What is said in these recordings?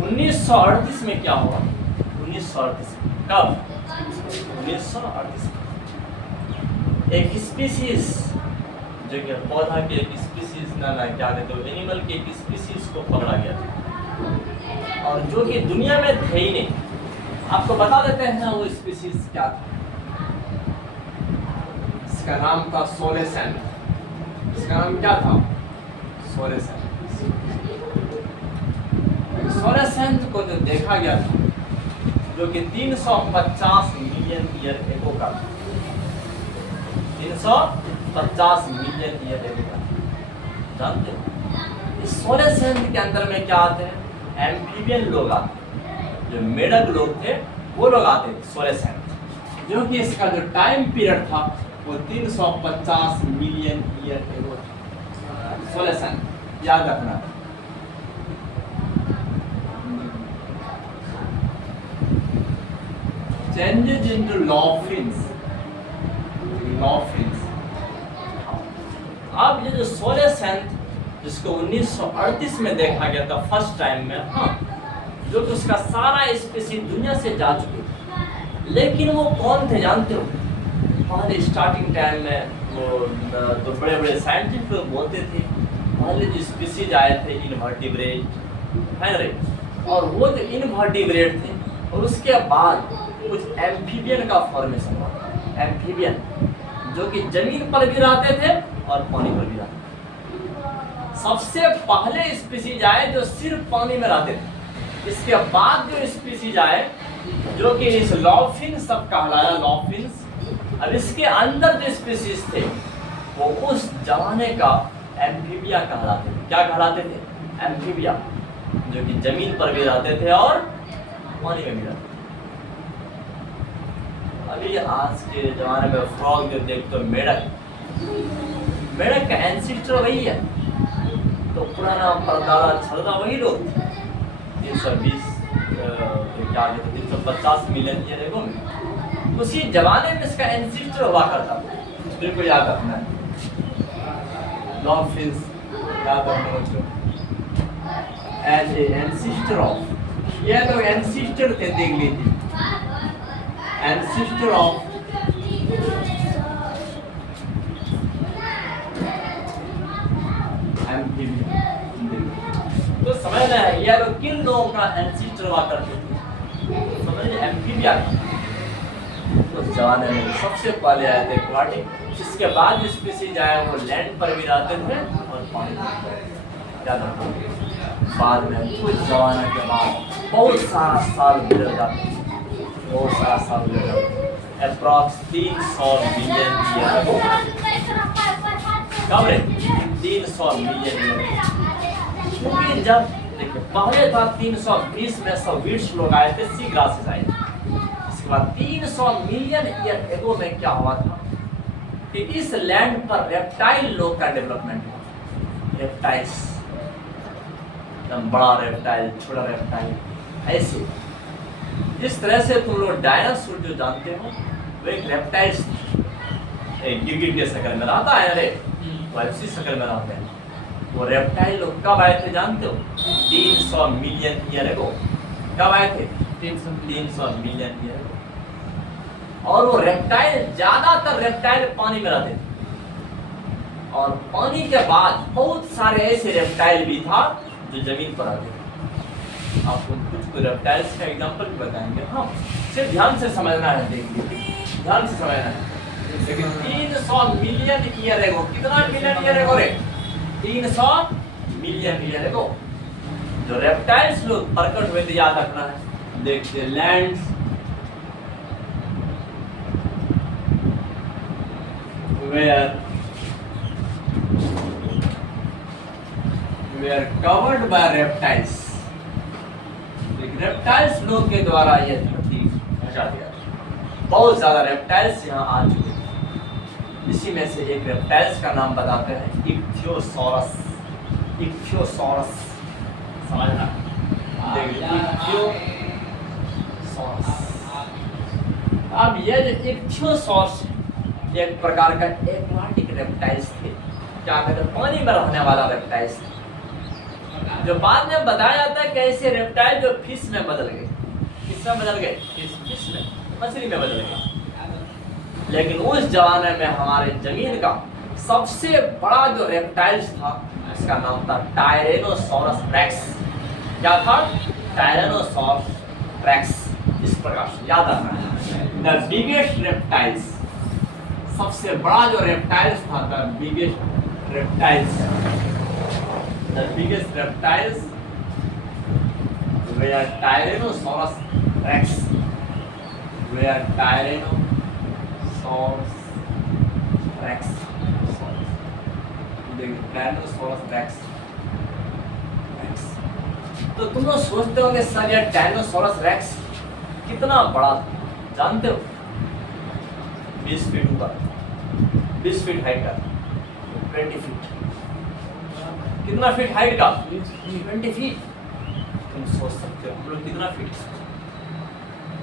1938 में क्या हुआ? 1938 कब? 1938 में एक स्पीसीज जो कि पौधा के एक स्पीसीज ना क्या कहते हो, एनिमल के एक स्पीसीज को पकड़ा गया था और जो कि दुनिया में थे ही नहीं। आपको बता देते हैं वो स्पीसीज क्या था। इसका नाम था सोलेसेंट। इसका नाम क्या था? सोलेसेंट। सोलेसेंट को जो देखा गया था जो कि 350 मिलियन ईयर एगो का, 350 मिलियन ईयर एगो का, जानते हो? इस सोलेसेंट के अंदर में क्या आते हैं? एम्फीबियन लोग आते हैं, जो मेढक लोग थे वो लोग आते थे सोलेसेंट, जो कि इसका जो टाइम पीरियड था वो 350 मिलियन ईयर एगो था। सोलेसेंट याद रखना। चेंजेज इनटू लॉफिन्स। अब ये जो सोलेसेंट जिसको 1938 में देखा गया था फर्स्ट टाइम में, हाँ, जो कि उसका सारा स्पीसीज दुनिया से जा चुके थे, लेकिन वो कौन थे जानते हो? पहले स्टार्टिंग टाइम में वो तो बड़े बड़े साइंटिस्ट लोग बोलते थे पहले जो स्पीसीज आए थे इनवर्टिब्रेट, है रे, और वो जो इनवर्टिब्रेट थे और उसके बाद कुछ एम्फीबियन का फॉर्मेशन हुआ। एम्फीबियन जो कि जमीन पर भी रहते थे और पानी पर भी रहते थे। सबसे पहले स्पीसीज आए जो सिर्फ पानी में रहते थे। इसके बाद जो स्पीसीज आए जो कि इस लॉफिन सब कहलाया, लॉफिन्स। अब इसके अंदर जो स्पीसीज थे वो उस जमाने का एम्फीबिया कहलाते थे। क्या कहलाते थे? एम्फीबिया, जो कि जमीन पर भी रहते थे और पानी में भी रहते थे। अभी आज के जमाने में फ्रॉग जो देखते हो, मेढक का एंसिस्टर वही है, तो पुराना परदादा छलदा वही लोग 320 क्या कहते 350 मिलियन ईयर एगो में, उसी जमाने में इसका एंसिस्टर हुआ करता था। बिल्कुल याद रखना है, डॉल्फिन्स याद रखना एज ए एंसिस्टर ऑफ, ये तो एंसिस्टर थे, देख लीजिए, एंसिस्टर ऑफ एम्फीबिया। तो समझना है ये लोग किन लोगों का एंसिस्टर हुआ करते थे? समझिए एम्फीबिया उस जमाने में सबसे पहले आए थे एक्वाटिक, इसके बाद स्पीसीज आए वो लैंड पर भी रहते थे और पानी पर। याद रखो, बाद में कुछ जमाने के बाद बहुत सारा साल गुजर जाते, बहुत सारा साल गुजर जाते, अप्रॉक्स 300 मिलियन ईयर। कब रे? 300 मिलियन ईयर। क्योंकि जब देखिए पहले था 320 में सब वीड्स लोग आए थे, सी ग्रासेस आए थे। इसके बाद 300 मिलियन ईयर एगो में क्या हुआ था कि इस लैंड पर रेप्टाइल लोग का डेवलपमेंट हुआ। रेप्टाइल्स, एकदम बड़ा रेप्टाइल, छोटा रेप्टाइल, ऐसे जिस तरह से तुम लोग डायनासोर जो जानते हो वो एक रेप्टाइल्स, एक गिरगिट के शक्ल में रहता है, अरे वो ऐसी शक्ल में रहते हैं। वो रेप्टाइल लोग कब आए थे जानते हो? 300 मिलियन ईयर एगो। कब आए थे? 300 मिलियन ईयर एगो। और वो रेप्टाइल, ज्यादातर रेप्टाइल पानी में रहते थे और पानी के बाद बहुत सारे ऐसे रेप्टाइल भी था जो जमीन पर रहते थे। आपको कुछ रेप्टाइल्स का एग्जांपल भी बताएंगे, हाँ, सिर्फ ध्यान से समझना है, देखिए ध्यान से समझना है। 300 मिलियन ईयर एगो, कितना मिलियन ईयर एगो रे? 300 मिलियन ईयर एगो जो रेप्टाइल्स लोग प्रकट हुए थे, याद रखना है। देखते lands were covered by reptiles। Reptiles लोग के द्वारा ये धरती हटा दिया। बहुत ज्यादा रेप्टाइल्स यहाँ आ चुके हैं। इसी में से एक रेप्टाइल्स का नाम बताते हैं इक्थियोसॉरस। इक्थियोसॉरस समझना, इक्थियोसॉरस। अब ये जो इक्थियोसॉरस एक प्रकार का एक्वाटिक रेप्टाइल्स थे, क्या कहते हैं, पानी में रहने वाला रेप्टाइल्स थे, जो बाद में बताया जाता है कैसे रेप्टाइल जो फिश में बदल गए, किसमें बदल गए, फिश में, मछली में बदल गए। लेकिन उस जमाने में हमारे जमीन का सबसे बड़ा जो रेप्टाइल्स था उसका नाम था टायरेनोसॉरस रेक्स। क्या था? टायरेनोसॉरस रेक्स। इस प्रकार से याद रखना है, द बिगेस्ट रेप्टाइल्स, सबसे बड़ा जो रेप्टाइल्स था, the biggest reptiles, the biggest reptiles were Tyrannosaurus rex, were Tyrannosaurus rex, Tyrannosaurus rex। तो तुम लोग सोचते होंगे सर यार टायरानोसॉरस रेक्स कितना बड़ा था, जानते हो? 20 फीट ऊपर, 20 फीट हाइट का, 20 फीट। कितना फीट हाइट का? 20 फीट। तुम सोच सकते हो हम लोग कितना फीट,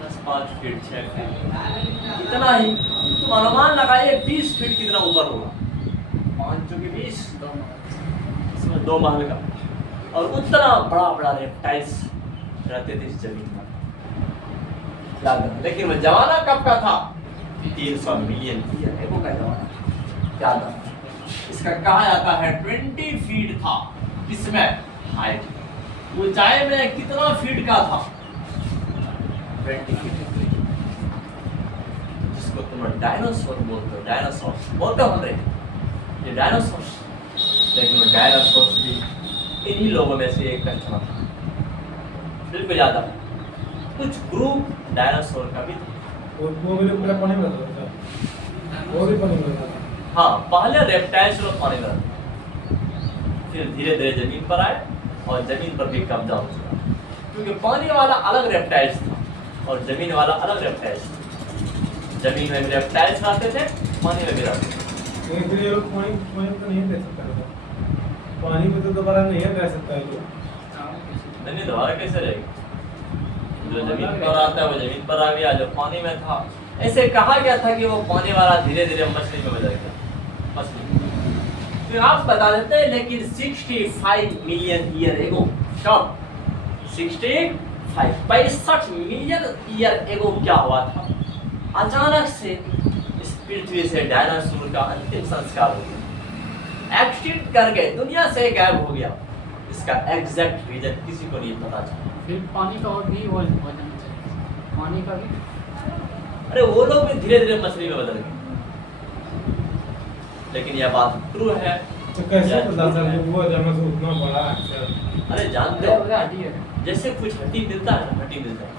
10-5 फीट 6 फीट इतना ही। तुम अनुमान लगाइए 20 फीट कितना ऊपर होगा, 5 चौके 20, इसमें 2 महल का। और उतना बड़ा बड़ा रेप्टाइल्स रहते थे इस जमीन पर, याद रखना। लेकिन वो जमाना कब का था? 300 मिलियन ईयर एगो का जमाना, याद रखना। इसका कहा जाता है 20 फीट था, इसमें हाइट, ऊंचाई में कितना फीट का था? 20 फीट, जिसको तुम डायनासोर बोलते हो, डायनासोर बोलते हो हमरे, ये डायनासोर। लेकिन डायनासोर भी इन्हीं लोगों में से एक कक्षा था, बिल्कुल याद है। कुछ ग्रुप डायनासोर का भी था, वो भी पूरा पानी में रहता था, वो भी पानी में रहता था। हाँ, पहले रेप्टाइल्स लोग पानी में रहते, फिर धीरे धीरे जमीन पर आए और जमीन पर भी कब्जा हो चुका, क्योंकि पानी वाला अलग रेप्टाइल्स था और जमीन वाला अलग रेप्टाइल्स था। जमीन में भी रेप्टाइल्स रहते थे, पानी में भी रहते थे। लेकिन फिर ये लोग पानी तो नहीं रह सकता है, पानी में तो दोबारा नहीं रह सकता है लोग। नहीं, दोबारा कैसे रहेगी? जो जमीन पर आता है वो जमीन पर आ गया, जो पानी में था, ऐसे कहा गया था कि वो पानी वाला धीरे धीरे मछली में बदल गया, मछली। तो आप बता देते हैं, लेकिन 65 मिलियन ईयर एगो, कब? 65 मिलियन ईयर एगो क्या हुआ था? अचानक से इस पृथ्वी से डायनासोर का अंतिम संस्कार हो गया, एक्सटिंक्ट कर गए, दुनिया से गायब हो गया। इसका एग्जैक्ट रीजन किसी को नहीं पता चला। फिर पानी का और भी हो जाना चाहिए, पानी का भी। अरे वो लोग भी धीरे धीरे मछली में बदल गए, लेकिन यह बात ट्रू है। तो कैसे पता चला वो जमा से उतना बड़ा है? अरे जानते हो, जैसे कुछ हड्डी मिलता है ना, हड्डी मिलता है,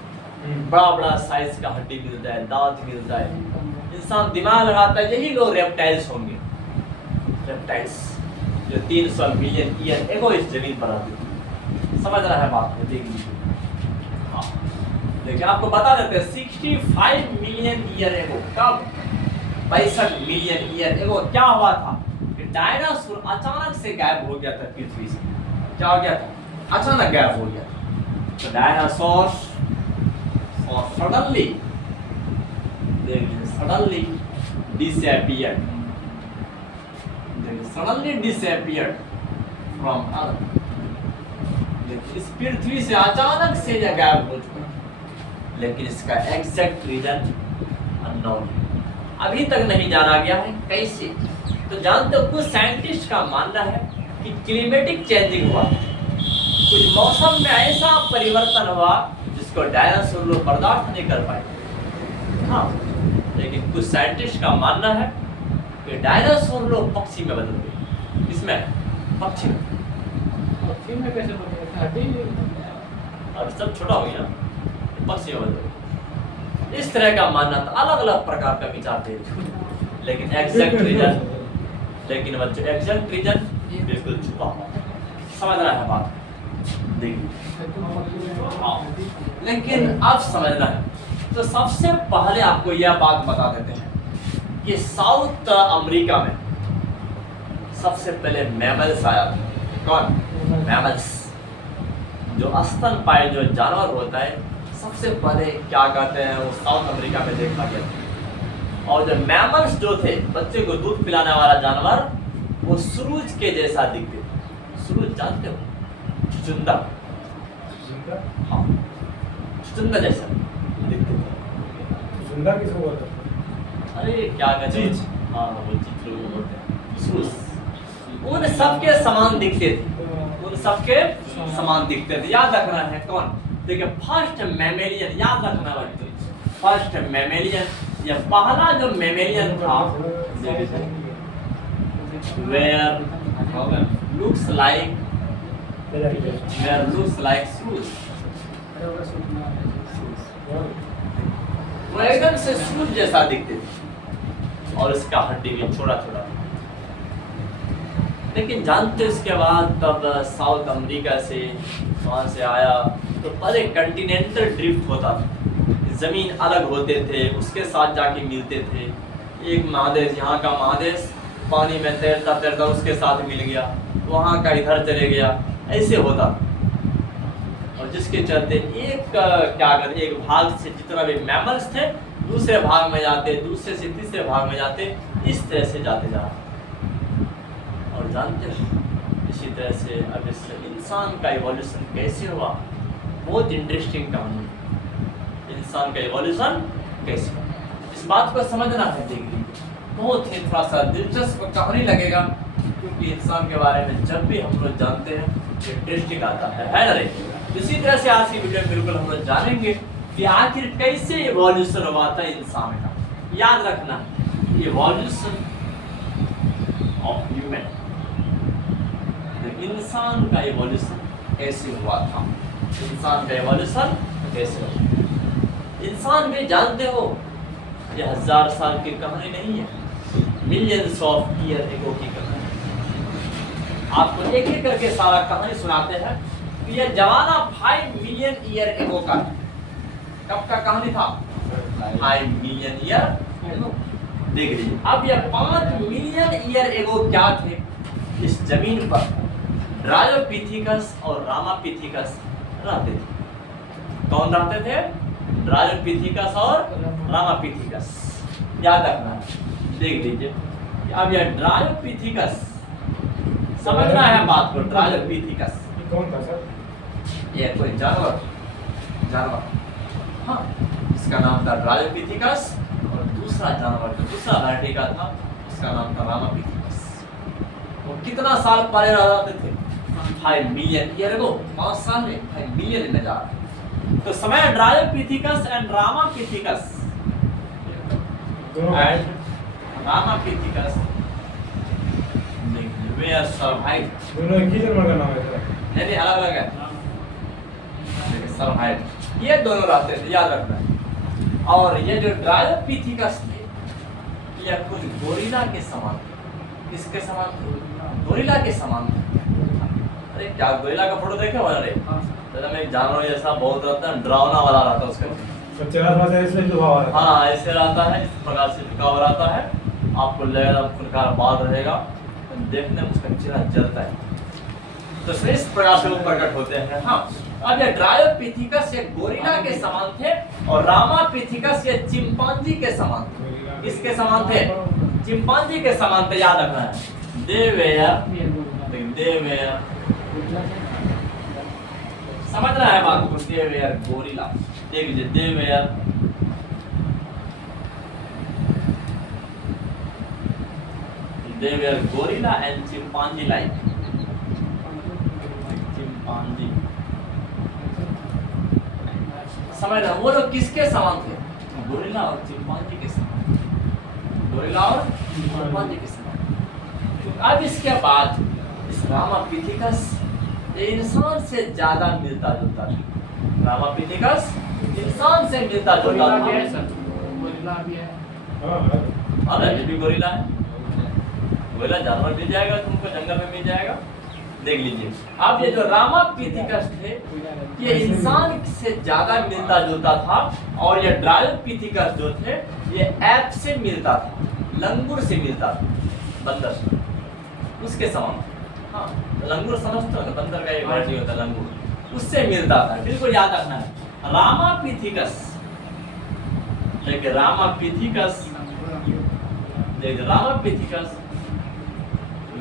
बड़ा बड़ा साइज का हड्डी मिलता है, दांत मिलता है, इंसान दिमाग लगाता है यही लोग रेप्टाइल्स होंगे। रेप्टाइल्स जो 300 मिलियन ईयर एगो इस जमीन पर आते थे, समझ रहा है बात में? देख लीजिए। हाँ, लेकिन आपको बता देते हैं 65 मिलियन ईयर एगो, कब? 65 मिलियन ईयर एगो क्या हुआ था कि डायनासोर अचानक से गायब हो गया था पृथ्वी से। क्या हो गया था? अचानक गायब हो गया था। तो डायनासोर और suddenly disappeared, suddenly disappeared from Earth। इस पृथ्वी से अचानक से यह गायब हो चुका, लेकिन इसका एग्जैक्ट रीजन अननोन, अभी तक नहीं जाना गया है। कैसे? तो जानते हो, कुछ साइंटिस्ट का मानना है कि क्लाइमेटिक चेंजिंग हुआ, कुछ मौसम में ऐसा परिवर्तन हुआ जिसको डायनासोर लोग बर्दाश्त नहीं कर पाए। हाँ, लेकिन कुछ साइंटिस्ट का मानना है कि डायनासोर लोग पक्षी में बदल गए। इसमें पक्षी में, पक्षी में कैसे बदल गए? अब सब छोटा हो गया, पक्षी में बदल गए। इस तरह का मानना था, अलग अलग प्रकार का विचार थे, लेकिन एग्जैक्ट रीजन, लेकिन बच्चों एग्जैक्ट रीजन बिल्कुल छुपा हुआ। समझ रहा है बात? देखिए, हाँ, लेकिन अब समझना है तो सबसे पहले आपको यह बात बता देते हैं कि साउथ अमेरिका में सबसे पहले मैमल्स आया था। कौन? मैमल्स, जो स्तनपायी जो जानवर होता है, सबसे पहले क्या कहते हैं वो साउथ अमेरिका में देखा गया था। और जो मैमल्स जो थे, बच्चे को दूध पिलाने वाला जानवर, वो सुरूज के जैसा दिखते थे। सुरूज जानते हो? चुचुंदा, जिंदा हाँ चुचुंदा जैसा दिखते थे। जिंदा किसको बोलते हैं? अरे क्या कहते हैं, चीज। हाँ वो चीज लोग बोलते हैं, सूस। उन सबके समान दिखते थे, उन सबके समान दिखते थे। याद रखना है कौन, देखिए फर्स्ट मैमेलियन, याद रखना बच्चों, फर्स्ट मैमेलियन या पहला जो मैमेलियन था वेयर लुक्स लाइक सूस, वो एकदम से सूस जैसा दिखते थे और इसका हड्डी भी छोटा छोटा। लेकिन जानते इसके बाद तब साउथ अमेरिका से वहाँ से आया तो पहले कंटिनेंटल ड्रिफ्ट होता था, ज़मीन अलग होते थे, उसके साथ जाके मिलते थे। एक महादेश, यहाँ का महादेश पानी में तैरता तैरता उसके साथ मिल गया, वहाँ का इधर चले गया, ऐसे होता था। और जिसके चलते एक क्या कहते, एक भाग से जितना भी मैमल्स थे दूसरे भाग में जाते, दूसरे से तीसरे भाग में जाते, इस तरह से जाते जा रहे। और जानते हैं इसी तरह से अब इस इंसान का इवोल्यूशन कैसे हुआ, बहुत इंटरेस्टिंग कहानी है। इंसान का इवोल्यूशन कैसे हुआ, इस बात को समझना है। देखिए बहुत ही थोड़ा सा दिलचस्प कहानी लगेगा, क्योंकि इंसान के बारे में जब भी हम लोग जानते हैं इंटरेस्टिंग आता है ना रे। इसी तरह से आज की वीडियो में बिल्कुल हम लोग जानेंगे कि आखिर कैसे इवोल्यूशन हुआ था इंसान का। याद रखना इवोल्यूशन ऑफ ह्यूमन, इंसान का इवोल्यूशन कैसे हुआ था, इंसान का इवोल्यूशन कैसे हुआ। इंसान भी जानते हो ये 1000 साल की कहानी नहीं है, मिलियंस ऑफ ईयर एगो की कहानी। आपको एक एक करके सारा कहानी सुनाते हैं। ये जमाना 5 मिलियन ईयर एगो का है। कब का कहानी था? 5 मिलियन ईयर एगो। देख लीजिए अब ये 5 मिलियन ईयर एगो क्या थे, इस जमीन पर ड्रायोपिथेकस और रामापिथेकस रहते थे। कौन रहते थे? ड्रायोपिथेकस और रामापिथेकस। याद रखना है। देख लीजिए अब यह ड्रायोपिथेकस, समझना है बात को। ड्रायोपिथेकस ये कौन था सर? ये कोई जानवर, हाँ इसका नाम था ड्रायोपिथेकस, और दूसरा जानवर जो दूसरा वैरायटी का था उसका नाम था रामापिथेकस। वो कितना साल पहले रहते थे? 5 मिलियन ईयर एगो। 5 साल में 5 मिलियन में जा रहे। तो समय ड्रायोपिथेकस एंड रामापिथेकस दोनों एंड रामापिथेकस were survived। दोनों एक ही जानवर का नाम है सर? नहीं अलग अलग है। survived ये दोनों रहते थे, याद रखना है। और ये जो ड्रायोपिथेकस थे ये कुछ गोरिल्ला के समान थे। किसके समान थे? गोरिल्ला के समान थे। अरे क्या गोरिल्ला का फोटो देखे हो? अरे में जानवर जैसा बहुत रहता है, डरावना वाला रहता है उसका। तो चेहरा थोड़ा सा इसलिए लुभाव आ रहा है। हाँ ऐसे रहता है, इस प्रकार से झुका हुआ रहता है। आपको लगेगा फुलकार बाल रहेगा, देखने में उसका चेहरा जलता है। तो इस प्रकार से वो प्रकट होते हैं। हाँ अब ये ड्रायोपिथेकस ये गोरिल्ला के समान थे और रामापिथेकस ये चिंपांजी के समान थे। किसके समान थे? चिंपांजी के समान थे। याद रखना है। दे वेयर समझना है बात को। They were gorilla. देख लीजिए they were gorilla and chimpanzee like. Chimpanzee समझना, वो लोग किसके समान थे? गोरिल्ला और चिंपांजी के समान। गोरिल्ला और चिंपांजी के समान। अब इसके बाद इस रामापिथेकस ये इंसान से ज्यादा मिलता जुलता था। रामापिथेकस इंसान से मिलता जुलता था। गोरिल्ला भी है। हाँ अरे ये भी गोरिल्ला है। गोरिल्ला जानवर मिल जाएगा तुमको, जंगल में मिल जाएगा। देख लीजिए अब ये जो रामापिथेकस थे ये इंसान से ज्यादा मिलता जुलता था, और ये ड्रायोपिथेकस जो थे ये ऐप से मिलता था, लंगूर से मिलता था, बंदर से, उसके समान। हाँ लंगूर समझते हो ना, बंदर का एक वैरायटी होता है लंगूर, उससे मिलता था। बिल्कुल याद रखना है। रामापिथेकस देखिए Ramapithecus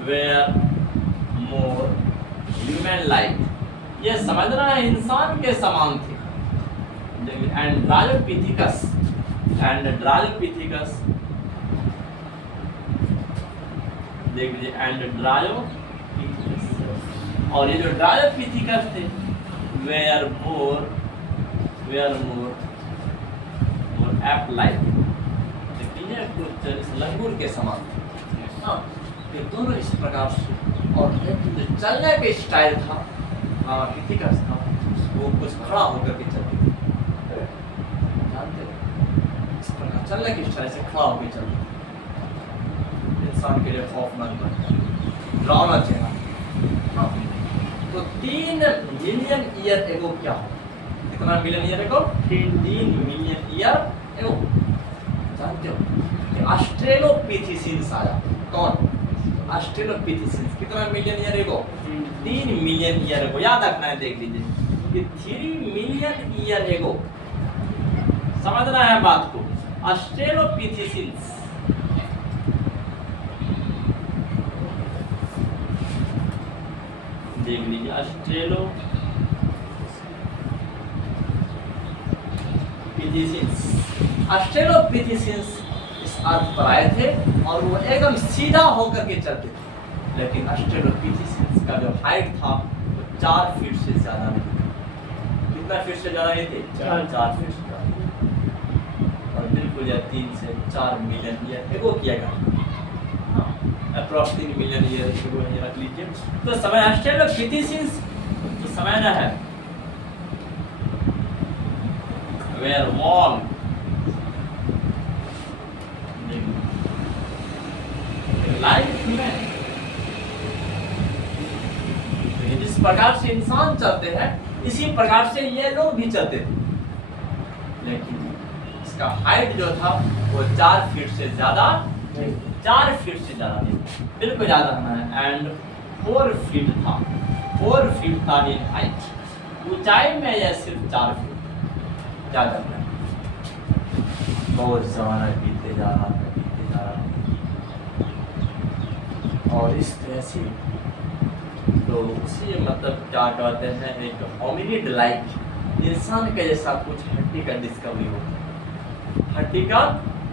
were more human like, ये समझना है इंसान के समान थे। एंड्रायोपिथिकस देख लीजिए, एंड्रायोपिथिकस। और ये जो ड्रायोपिथिकस थे वेयर मोर एप लाइक, देखिए कुछ इस लंगूर के समान थे। हाँ, ये दोनों इस प्रकार से। और लेकिन जो चलने का स्टाइल था पिथिकस था, वो कुछ खड़ा होकर के चलते थे, जानते हो, इस प्रकार चलने के स्टाइल से खड़ा होकर चलते थे। इंसान के लिए खौफनाक बनता, डरावना चेहरा। हाँ, तो 3 मिलियन ईयर एगो क्या हो, कितना million year ago? 3 million year ago. जानते हो कि ऑस्ट्रेलोपिथिसिंस आया। कौन? ऑस्ट्रेलोपिथिसिंस। कितना million year ago? 3 million year ago. याद रखना है, देख लीजिए कि 3 मिलियन ईयर एगो, समझना है बात को। ऑस्ट्रेलोपिथिसिंस देख लीजिए, ऑस्ट्रेलोपिथिसिंस इस अर्थ पर आए थे और वो एकदम सीधा होकर के चलते थे। लेकिन ऑस्ट्रेलोपिथिसिंस का जो हाइट था वो 4 फीट से ज्यादा नहीं था। कितना फीट से ज्यादा नहीं थे? 4 फीट से ज्यादा। और बिल्कुल यह 3 से 4 मिलियन ईयर एगो किया गया, अप्रॉक्स 3 मिलियन ईयर एगो रख लीजिए। तो समय ऑस्ट्रेलोपिथिसिंस तो समय न है वेयर वॉल लाइफ में। जिस प्रकार से इंसान चलते हैं इसी प्रकार से ये लोग भी चलते थे, लेकिन इसका हाइट जो था वो 4 फीट से ज्यादा, 4 फीट से ज्यादा नहीं, बिल्कुल याद रखना है। एंड 4 फीट था, 4 फीट था इन हाइट। ऊंचाई में यह सिर्फ 4 फीट। याद रखना है। बहुत जमाना बीतते जा रहा है, और इस तरह से तो उसी मतलब क्या कहते हैं, एक होमिनिड लाइक इंसान के जैसा कुछ हड्डी का डिस्कवरी होता, हड्डी का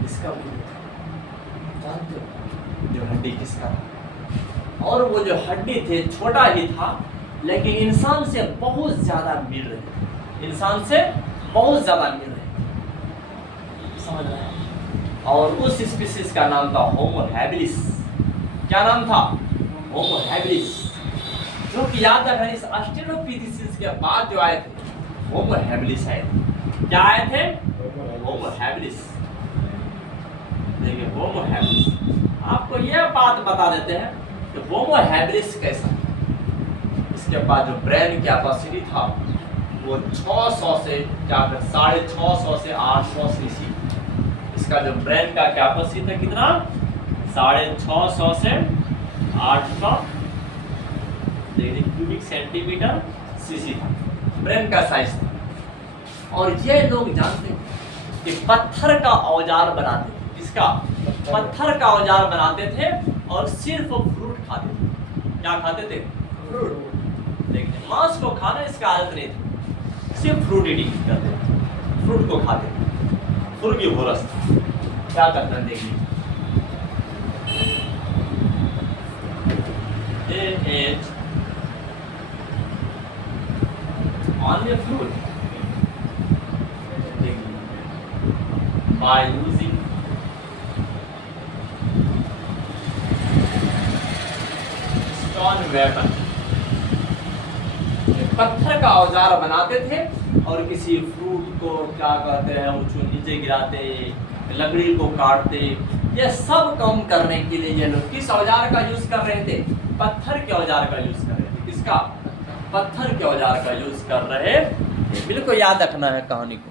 डिस्कवरी होता। जानते हो जो हड्डी किसका था? और वो जो हड्डी थे छोटा ही था, लेकिन इंसान से बहुत ज्यादा मिल रहे थे, इंसान से बहुत ज्यादा मिल रहे थे, समझ रहे हैं। और उस स्पीसीज का नाम था होमो हैबिलिस। क्या नाम था? Homo habilis. जो कि याद रखना, इस ऑस्ट्रेलोपिथिसिंस के बाद जो आए थे होमो हैबिलिस आए थे। क्या आए थे? Homo habilis. देखिए होमो हैबिलिस, आपको यह बात बता देते हैं कि होमो हैबिलिस कैसा। इसके बाद जो ब्रेन कैपेसिटी था वो 600 से क्या 650 से 800 सीसी। इसका जो ब्रेन का कैपेसिटी था कितना? 650 से 800 क्यूबिक सेंटीमीटर सीसी था ब्रेन का साइज था। और ये लोग जानते हैं कि पत्थर का औजार बनाते थे। किसका? पत्थर का औजार बनाते थे और सिर्फ फ्रूट खाते थे। क्या खाते थे? फ्रूट। देखिए मांस को खाना इसका आदत नहीं था, सिर्फ फ्रूट ईटिंग करते थे, फ्रूट को खाते थे। फ्रूगिवोरस था। क्या करना है देखिए, they ate only fruit by using stone weapon। पत्थर का औजार बनाते थे और किसी फ्रूट को क्या कहते हैं ऊंचे नीचे गिराते, लकड़ी को काटते। ये सब काम करने के लिए ये लोग किस औजार का यूज कर रहे थे? पत्थर के औजार का यूज कर रहे थे। किसका? पत्थर के औजार का यूज कर रहे। बिल्कुल याद रखना है कहानी को।